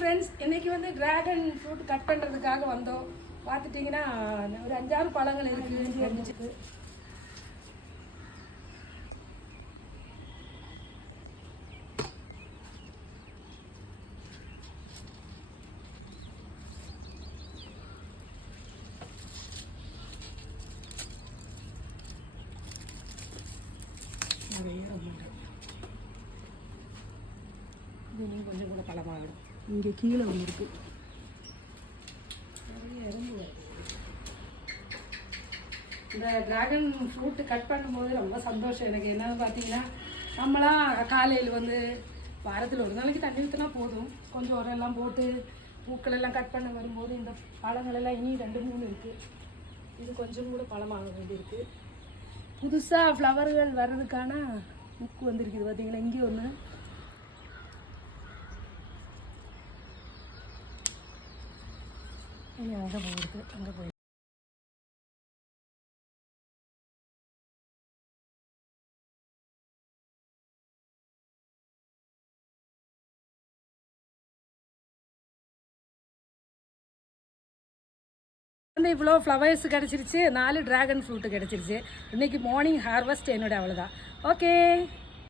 Friends, இன்னைக்கு வந்து dragon fruit cut பண்ணுறதுக்காக வந்தோம். பார்த்துட்டிங்கன்னா ஒரு 5-6 பழங்கள் இருக்குது. இது இன்னும் கொஞ்சம் கூட பழமாகிடும். இங்கே கீழே ஒன்று இருக்குது, நிறைய எறும்பு வருது. இந்த டிராகன் ஃப்ரூட்டு கட் பண்ணும்போது ரொம்ப சந்தோஷம் எனக்கு. என்னன்னு பார்த்தீங்கன்னா, நம்மளாம் காலையில் வந்து வாரத்தில் ஒரு நாளைக்கு தண்ணி ஊற்றினா போதும். கொஞ்சம் உரெல்லாம் போட்டு பூக்கள் எல்லாம் கட் பண்ண வரும்போது இந்த பழங்களெல்லாம் இனி 2-3 இருக்குது. இது கொஞ்சம் கூட பழமாக வேண்டியிருக்கு. புதுசாக ஃப்ளவர்கள் வர்றதுக்கான புக்கு வந்துருக்குது. பார்த்தீங்கன்னா இங்கே ஒன்று, அங்கே போயிருக்கு, அங்கே போயிருக்கு. வந்து இவ்வளோ ஃப்ளவர்ஸ் கிடச்சிருச்சு, 4 டிராகன் ஃப்ரூட்டு கிடச்சிருச்சு. இன்றைக்கி மார்னிங் ஹார்வெஸ்ட் என்னோட அவ்வளோதான். ஓகே.